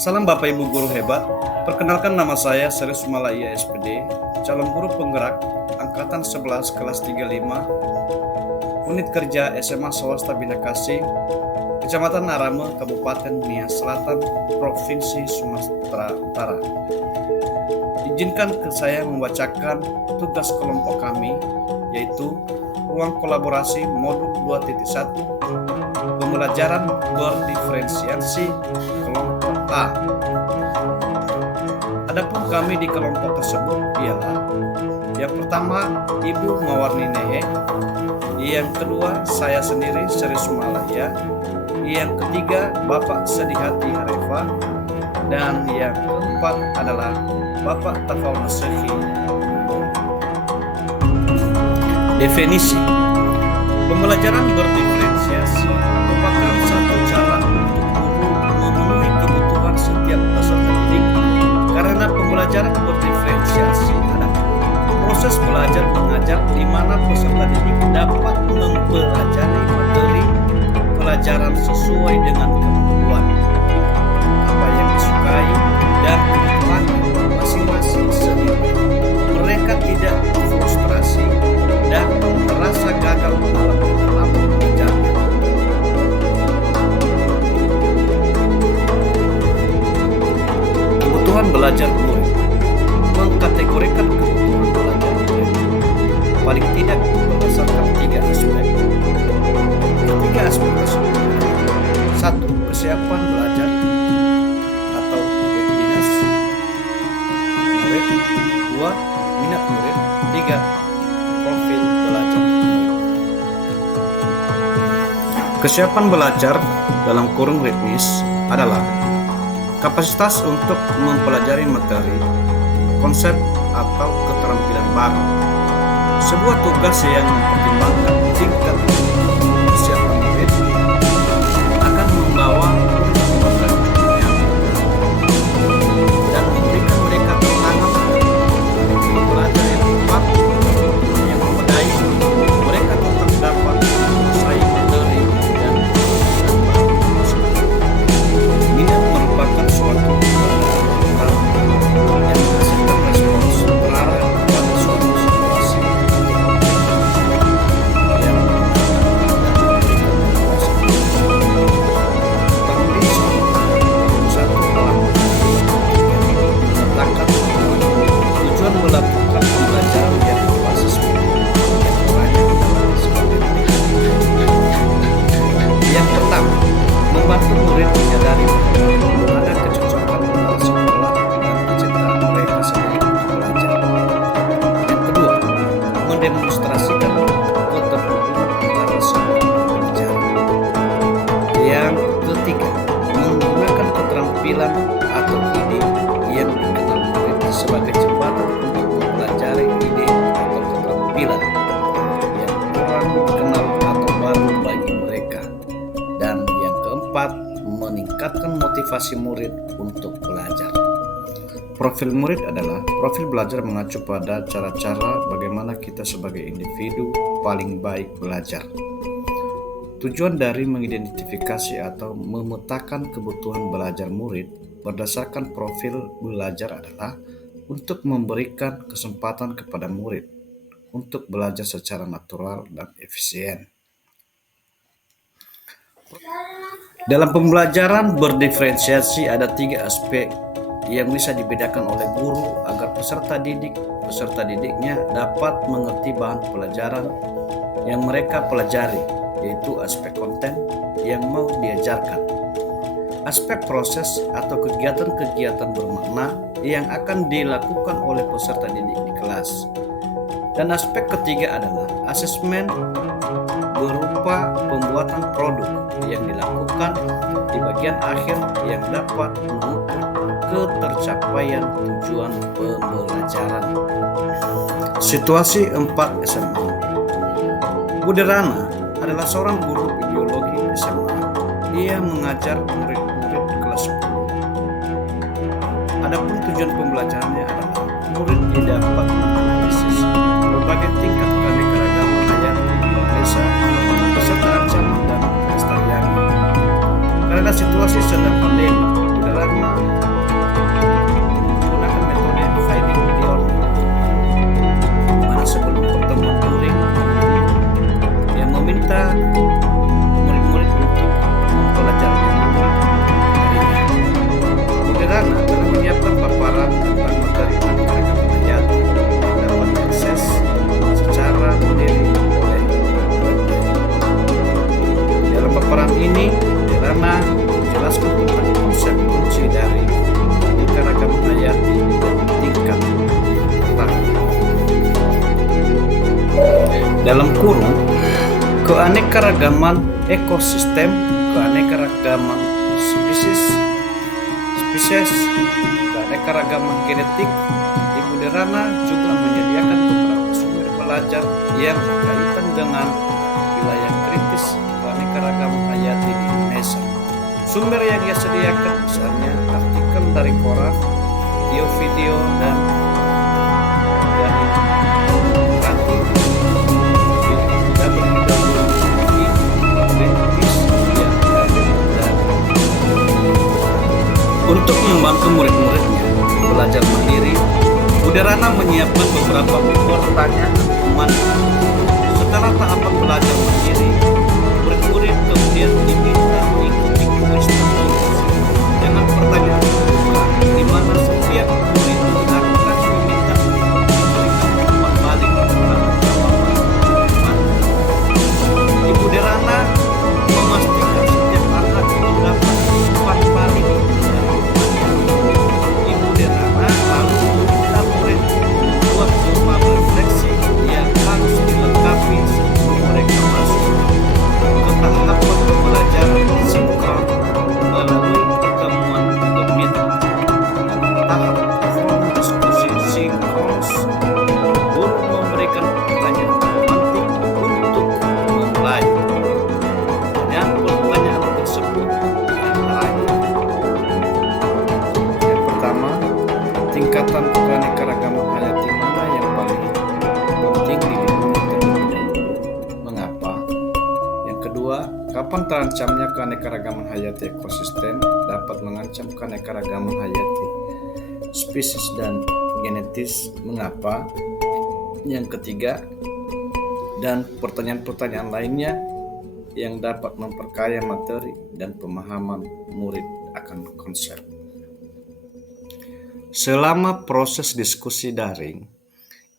Salam Bapak Ibu guru hebat. Perkenalkan nama saya Serius Malaya SPD, calon guru penggerak angkatan 11 kelas 35, unit kerja SMA Swasta Bina Kasih, Kecamatan Arame, Kabupaten Nias Selatan, Provinsi Sumatera Utara. Izinkan saya membacakan tugas kelompok kami, yaitu ruang kolaborasi modul 2.1 pembelajaran berdiferensiasi kelompok A. Adapun kami di kelompok tersebut ialah yang pertama Ibu Mawarni Nehe, yang kedua saya sendiri Seri Sumalaya, yang ketiga Bapak Sedihati Harefa, dan yang keempat adalah Bapak Tafau Nasehi. Definisi pembelajaran berdiferensiasi merupakan satu cara untuk memenuhi kebutuhan setiap peserta didik, karena pembelajaran berdiferensiasi adalah proses belajar mengajar di mana peserta didik dapat mempelajari materi pelajaran sesuai dengan kemampuan, apa yang disukai dan kebutuhan masing-masing, sehingga mereka tidak frustrasi dan merasa gagal dalam belajar. Kebutuhan belajar murid mengkategorikan kebutuhan belajar murid paling tidak berdasarkan tiga aspek. Ketiga aspek tersebut: 1. Kesiapan belajar atau readiness murid, 2. Minat murid, 3. Profil belajar. Kesiapan belajar dalam kurung readiness adalah kapasitas untuk mempelajari materi, konsep, atau keterampilan baru. Sebuah tugas yang mempertimbangkan tingkat kesiapan murid akan membawa murid membelajarnya dan memberikan mereka tantangan belajar yang tepat yang memadai. Mereka tetap dapat menguasai materi dan minat merupakan suatu yang menghasilkan respons terarah pada suatu situasi yang tujuan melakukan pembelajaran yang berbasis yang pertama, membantu murid menyadari ada kecocokan antara sekolah dan kecintaan mereka sendiri untuk belajar. Yang kedua, mendemonstrasikan keterhubungan antara semua belajar. Yang ketiga, menggunakan keterampilan atau ide yang dikenal murid sebagai jembatan untuk mempelajari ide atau keterampilan yang kurang dikenal atau baru bagi mereka. Dan yang keempat, meningkatkan motivasi murid untuk belajar. Profil murid adalah profil belajar mengacu pada cara-cara bagaimana kita sebagai individu paling baik belajar. Tujuan dari mengidentifikasi atau memetakan kebutuhan belajar murid berdasarkan profil belajar adalah untuk memberikan kesempatan kepada murid untuk belajar secara natural dan efisien. Dalam pembelajaran berdiferensiasi ada tiga aspek yang bisa dibedakan oleh guru agar peserta didiknya dapat mengerti bahan pelajaran yang mereka pelajari, yaitu aspek konten yang mau diajarkan, aspek proses atau kegiatan-kegiatan bermakna yang akan dilakukan oleh peserta didik di kelas, dan aspek ketiga adalah asesmen berupa pembuatan produk yang dilakukan di bagian akhir yang dapat mengukur ketercapaian tujuan pembelajaran. Situasi 4 SMA. Budi Rana adalah seorang guru biologi SMA. Ia mengajar murid-murid kelas 10. Adapun tujuan pembelajarannya adalah murid dapat menganalisis berbagai tingkat keanekaragaman hayati di Indonesia beserta ancaman dan kelestarian. Karena situasi sedang pandemi, Budi Rama menggunakan metode dividing the order, mana sebelum pertemuan luring yang meminta murid-murid untuk mempelajari Budi Rana telah menyiapkan paparan tentang materi aneka ayat yang dapat diakses secara mandiri oleh murid. Dalam paparan ini, Budi Rana menjelaskan tentang konsep kunci dari keanekaragaman hayati dan tingkat pertama. Dalam kurung, keanekaragaman ekosistem, keanekaragaman spesies, keanekaragaman genetik. Di Budi Rana juga menyediakan beberapa sumber belajar yang berkaitan dengan wilayah kritis keanekaragaman hayati di Indonesia. Sumber yang ia sediakan misalnya artikel dari koran, video-video, dan dari Rati Untuk membantu murid-muridnya belajar mandiri, Budi Rana menyiapkan beberapa pertanyaan pemandu. Setelah tahapan belajar mandiri, murid-murid kemudian diminta mengikuti kuis tertulis dengan pertanyaan terbuka, di mana setiap murid akan diminta memberikan umpan balik tentang jawaban pemandu. Di Budi Rana memastikan setiap anak mendapat umpan balik. Lalu meminta murid buat jurnal refleksi yang harus dilengkapi sebelum mereka masuk ke tahapan pembelajaran sinkron melalui pertemuan meet dan tahap forum diskusi sinkronus. Guru memberikan pertanyaan pemantik untuk memulai. Pertanyaan tersebut diantaranya: yang pertama, tingkatan keanekaragaman hayati mana yang paling penting dilindungi terlebih dahulu? Mengapa? Yang kedua, kapan terancamnya keanekaragaman hayati ekosistem dapat mengancam keanekaragaman hayati spesies dan genetis? Mengapa? Yang ketiga, dan pertanyaan-pertanyaan lainnya yang dapat memperkaya materi dan pemahaman murid akan konsep. Selama proses diskusi daring,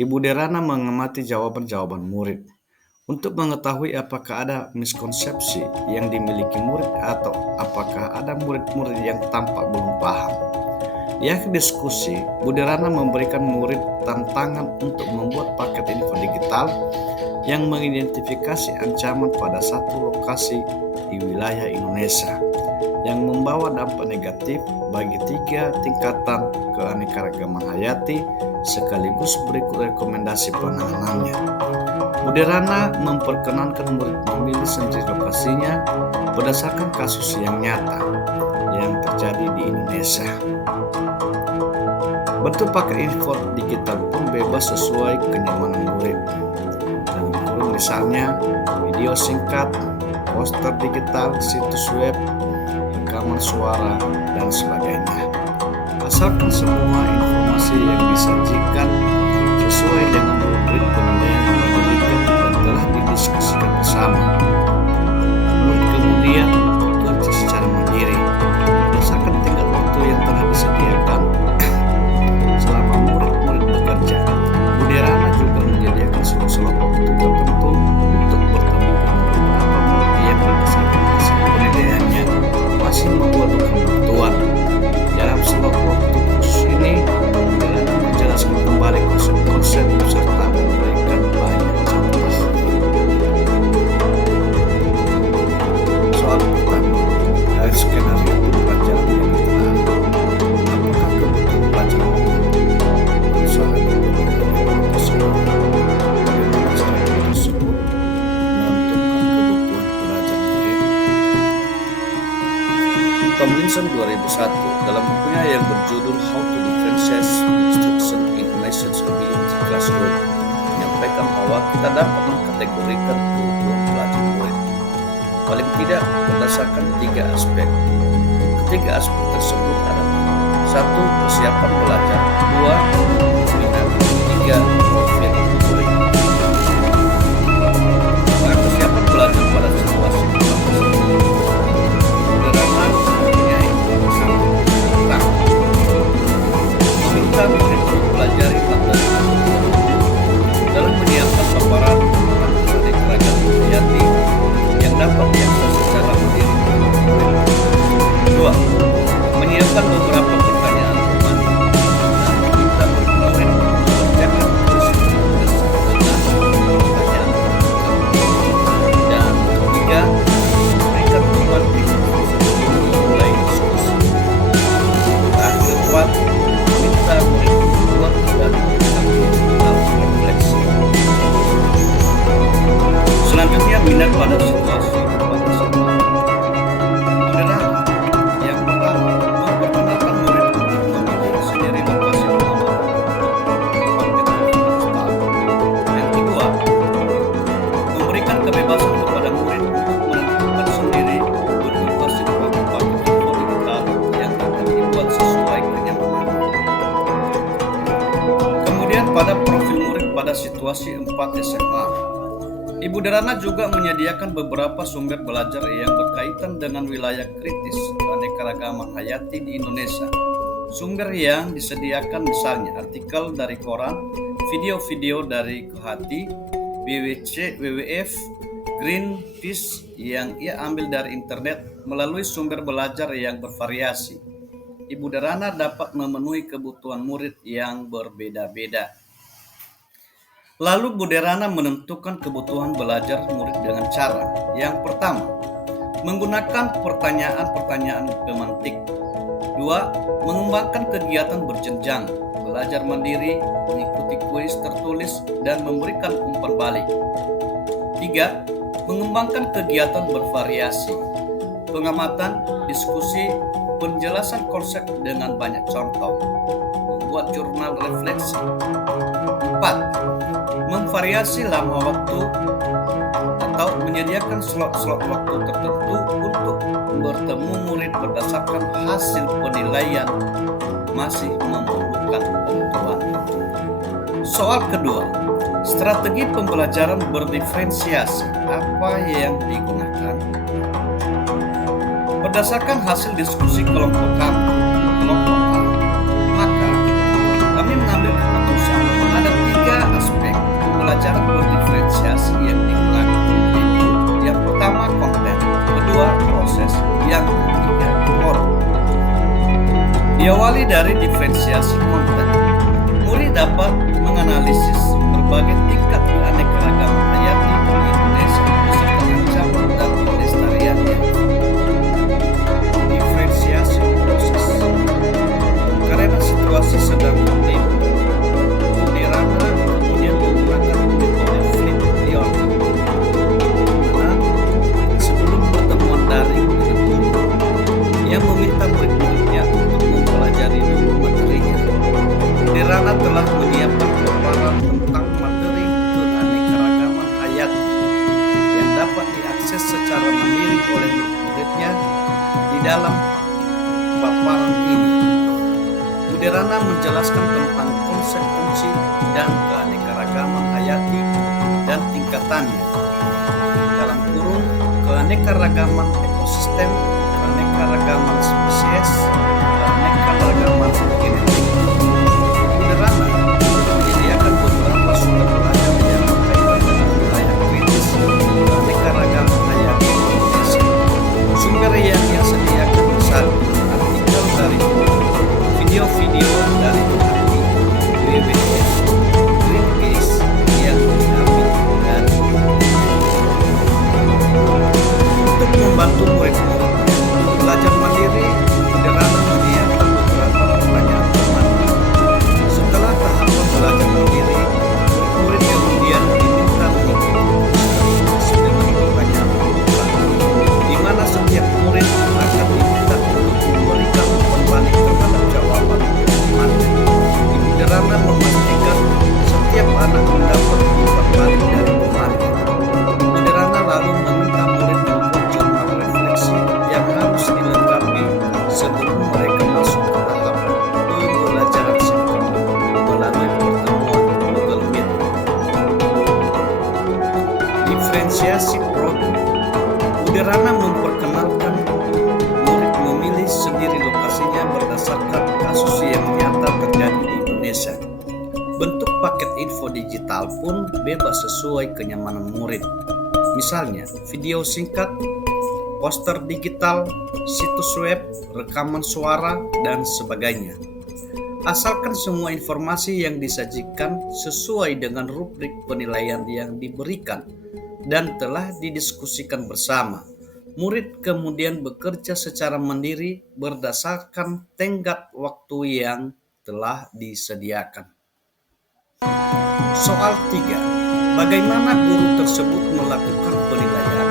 Ibu Budi Rana mengamati jawaban-jawaban murid untuk mengetahui apakah ada miskonsepsi yang dimiliki murid atau apakah ada murid-murid yang tampak belum paham. Di akhir diskusi, Budi Rana memberikan murid tantangan untuk membuat paket info digital yang mengidentifikasi ancaman pada satu lokasi di wilayah Indonesia yang membawa dampak negatif bagi 3 tingkatan keanekaragaman hayati, sekaligus berikut rekomendasi penanganannya. Budi Rana memperkenankan murid memilih sendiri lokasinya berdasarkan kasus yang nyata yang terjadi di Indonesia. Bentuk paket info digital pun bebas sesuai kenyamanan murid. Dalam kurung misalnya video singkat, poster digital, situs web, rekaman suara, dan sebagainya. Asalkan semua informasi yang disajikan sesuai dengan rubrik penilaian yang diberikan dan telah didiskusikan bersama. Murid kemudian bekerja secara mandiri berdasarkan tenggat waktu yang telah disediakan. Selama murid-murid bekerja, Budi Rana juga menyediakan sela-sela waktu tertentu untuk bertemu dengan beberapa murid yang berdasarkan hasil penilaiannya masih membuat kebutuhan. Dalam slot waktu khusus ini, Budi Rana menjelaskan kembali konsep-konsep serta memberikan banyak contoh. Soal pertama, dari skenario pembelajaran yang ditelah, apakah kebutuhan pelajaran berusaha diperlukan tersebut? Bagaimana strategi tersebut menentukan kebutuhan pelajaran murid? Tomlinson 2001 dalam bukunya yang berjudul How to Differentiate Instruction in Message Ability Classroom menyampaikan bahwa kita dapat mengkategorikan kebutuhan pelajar murid paling tidak berdasarkan 3 aspek. Ketiga aspek tersebut adalah: 1. Kesiapan belajar, 2. Minat, 3. Profil murid. Nah, kesiapan belajar pada situasi sederhana yaitu: 1. Meminta murid untuk belajar materi dalam menyiapkan paparan tentang keanekaragaman hayati yang dapat diakses secara mandiri. 2. Menyiapkan beberapa pertanyaan teman dan meminta murid mengerjakan tulis dengan pertanyaan. Dan 3. Memberikan pemantik sebelum memulai diskusi. Dan 4. Meminta murid keluar dari refleksi. Selanjutnya, minat pada situasi pada siswa. Sederhana. Yang pertama, memperkenalkan murid untuk memilih sendiri lokasi pengamalan. Yang kedua, memberikan kebebasan kepada murid untuk menentukan sendiri berlokasi di papan info digital yang akan dibuat sesuai kenyamanan. Kemudian pada profil murid pada situasi 4 SMA, Ibu Derana juga menyediakan beberapa sumber belajar yang berkaitan dengan wilayah kritis keanekaragaman hayati di Indonesia. Sumber yang disediakan misalnya artikel dari koran, video-video dari Kehati, BWC, WWF, Greenpeace yang ia ambil dari internet melalui sumber belajar yang bervariasi. Ibu Derana dapat memenuhi kebutuhan murid yang berbeda-beda. Lalu Bu Derana menentukan kebutuhan belajar murid dengan cara: yang pertama, menggunakan pertanyaan-pertanyaan pemantik. 2. Mengembangkan kegiatan berjenjang, belajar mandiri, mengikuti kuis tertulis, dan memberikan umpan balik. 3. Mengembangkan kegiatan bervariasi, pengamatan, diskusi, penjelasan konsep dengan banyak contoh, membuat jurnal refleksi. 4. Memvariasi lama waktu atau menyediakan slot-slot waktu tertentu untuk bertemu murid berdasarkan hasil penilaian masih memerlukan bantuan. Soal kedua, strategi pembelajaran berdiferensiasi apa yang digunakan? Berdasarkan hasil diskusi kelompok kami, kelompok A, maka kami mengambil keputusan ada 3 aspek pembelajaran berdiferensiasi yang digunakan, yaitu yang pertama konten, kedua proses, yang ketiga form. Diawali dari diferensiasi konten, murid dapat menganalisis berbagai tingkat keanekaragaman hayati di Indonesia beserta ancaman dan pelestariannya. Diferensiasi proses, karena situasi sedang penting, Bu Derana kemudian menggunakan metode flip learning, mana sebelum pertemuan daring dengan guru yang meminta murid-muridnya untuk mempelajari dulu materinya, Bu Derana telah menyiapkan paparan tentang materi keanekaragaman hayati yang dapat diakses secara mandiri oleh murid-muridnya. Di dalam paparan ini, Bu Derana menjelaskan tentang konsep fungsi dan keanekaragaman hayati dan tingkatannya, dalam kurung keanekaragaman ekosistem, keanekaragaman spesies, keanekaragaman genetik. Bu Derana menyediakan beberapa sumber belajar yang berkaitan dengan wilayah kritis keanekaragaman hayati Indonesia. Sumber yang ia sediakan misalnya artikel dari video-video dari Kehati, WWF, Greenpeace yang diambil dari. Untuk membantu murid-murid belajar mandiri, Bu Derana menyiapkan beberapa pertanyaan Inisiasi produk, Uderana memperkenalkan murid memilih sendiri lokasinya berdasarkan kasus yang nyata terjadi di Indonesia. Bentuk paket info digital pun bebas sesuai kenyamanan murid. Misalnya, video singkat, poster digital, situs web, rekaman suara, dan sebagainya. Asalkan semua informasi yang disajikan sesuai dengan rubrik penilaian yang diberikan dan telah didiskusikan bersama. Murid kemudian bekerja secara mandiri berdasarkan tenggat waktu yang telah disediakan. Soal 3. Bagaimana guru tersebut melakukan penilaian?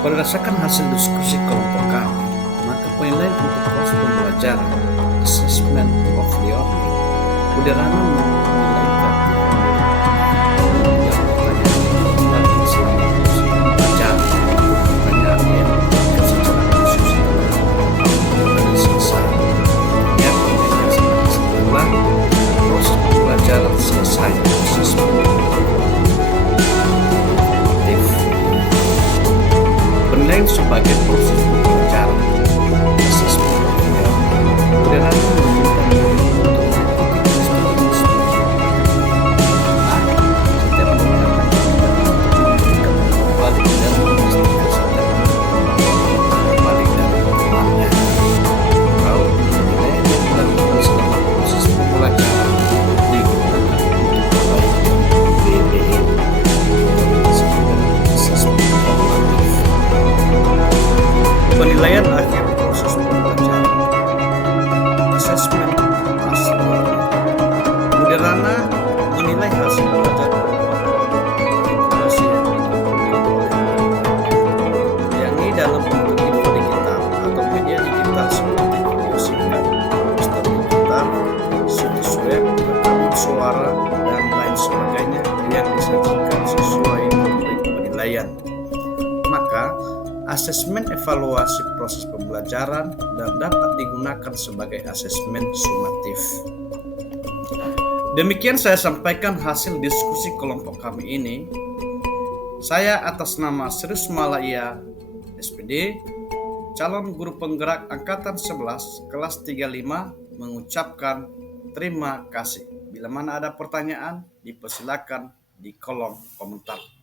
Berdasarkan hasil diskusi kelompok kami, maka penilaian untuk proses pembelajaran assessment of learning, Uderana menilai menjawab pertanyaan yang selama proses pembelajaran, pertanyaan yang diberikan secara khusus pada sisa yang penilaian setelah proses pembelajaran selesai. Penilaian sebagai proses pembelajaran assessment of learning, Uderana meminta murid untuk mengikuti studi setiap menggunakan balik dan menginvestigasikan balik dan temannya. Kalau penilaian yang dilakukan selama proses pembelajaran digunakan untuk balik dan BBI sebagai assessment formatif. Penilaian akhir proses pembelajaran assessment as learning. Uderana menilai hasil belajar informasi yang diberikan oleh yakni dalam bentuk info digital atau media digital seperti video singkat, poster digital, situs web, rekaman suara, dan lain sebagainya yang disajikan sesuai rubrik penilaian. Maka asesmen evaluasi proses pembelajaran dan dapat digunakan sebagai asesmen sumatif. Demikian saya sampaikan hasil diskusi kelompok kami ini. Saya atas nama Serius Malaya SPD, calon guru penggerak Angkatan 11 kelas 35 mengucapkan terima kasih. Bila mana ada pertanyaan, dipersilakan di kolom komentar.